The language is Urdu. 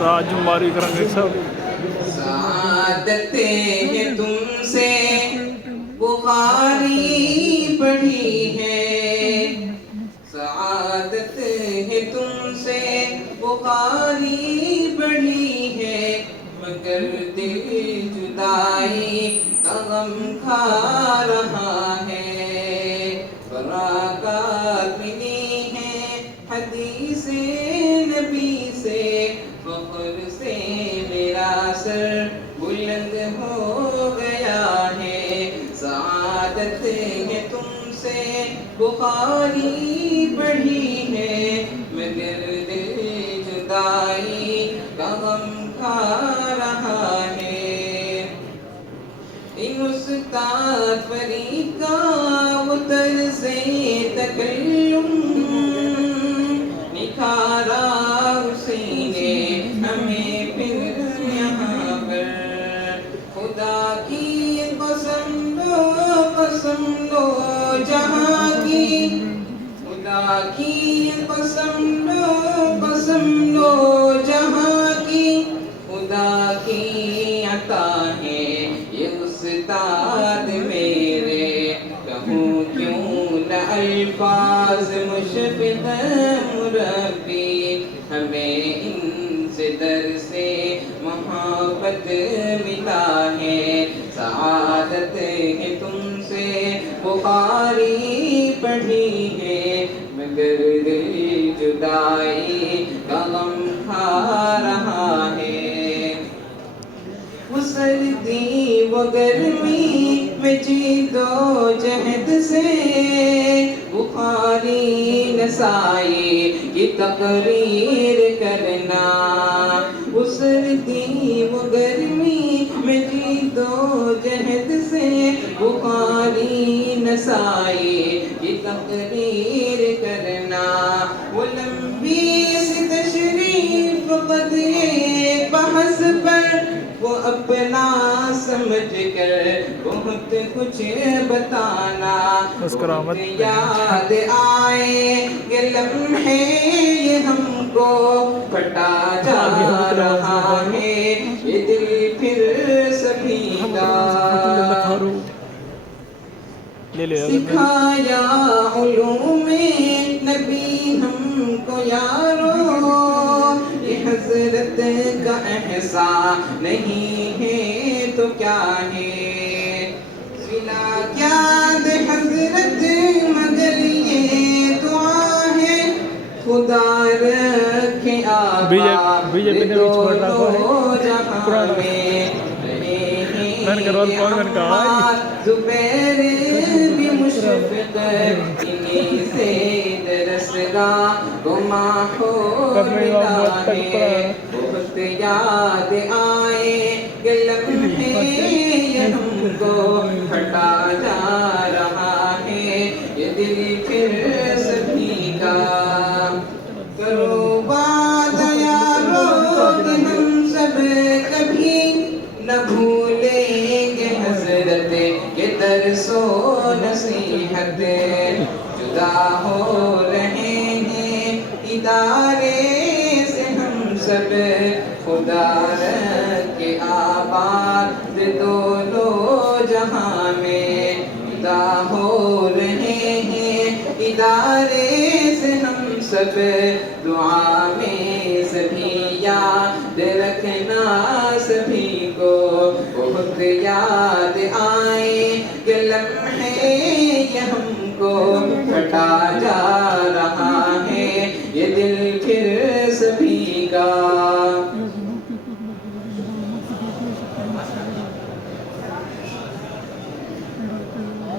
راجماری کریں گے سب. سعادتیں ہیں تم سے بخاری پڑھی ہے، سعادت ہے تم سے بخاری پڑھی ہے، مگر دل جدائی کا غم کھا رہا ہے، براکات ملی ہیں حدیث نبی سے، فخر سے میرا سر بلند ہو گیا ہے، سعادت ہے تم سے بخاری پڑھی ہے، مگر دل جدائی کا غم کھا رہا ہے، ان استاد فرید کا وہ طرز تکلم نکھارا اسی نے ہمیں پھر یہاں پر، خدا کی قسم لو جہاں کی، خدا کی قسم لو جہاں کی، خدا کی عطا ہے یہ استاد میرے، کہوں کیوں نہ الفاظ مشفق مربی، ہمیں ان سے در سے محبت ملا ہے، سعادت ہے تم سے بخاری پڑھی ہے، مگر دل جدائی کا غم کھا رہا ہے، وہ سردی وہ گرمی میں جد و جہد سے بخاری نسائی کی تقریر کرنا، وہ سردی وہ گرمی میں جد و جہد سے بخاری نسائی کی تقریر کرنا، وہ لمبی سی تشریف قدرے بحث پر وہ اپنا سمجھ کر بہت کچھ بتانا، بہت یاد آئے یہ لمحے یہ ہم کو پھٹا جا رہا ہے، یہ دل پھر سبھی کا سکھایا علوم نبی ہم کو یارو، یہ حضرت کا احسان نہیں ہے تو کیا ہے، سلا کیا دے حضرت مگر یہ دعا ہے، خدا رکھے آباد دونوں جہاں میں، زبیر بھی مشفق انہی سے درسگاہ گما ہو ملا ہے، بہت یاد آئے یہ لمحے یہ ہم کو پھٹا جا رہا ہے، یہ دل پھر سبھی کا، کرو بات یارو کہ ہم سب کبھی نہ بھولیں گے حضرت کے درس و نصیحت، جدا ہو رہے ہیں ادارے سے ہم سب، خدا رکھے آباد دونوں جہاں میں، جدا ہو رہے ہیں ادارے سے ہم سب، دعا میں سبھی یاد رکھنا سبھی کو، بہت یاد آئے یہ لمحے یہ ہم کو پھٹا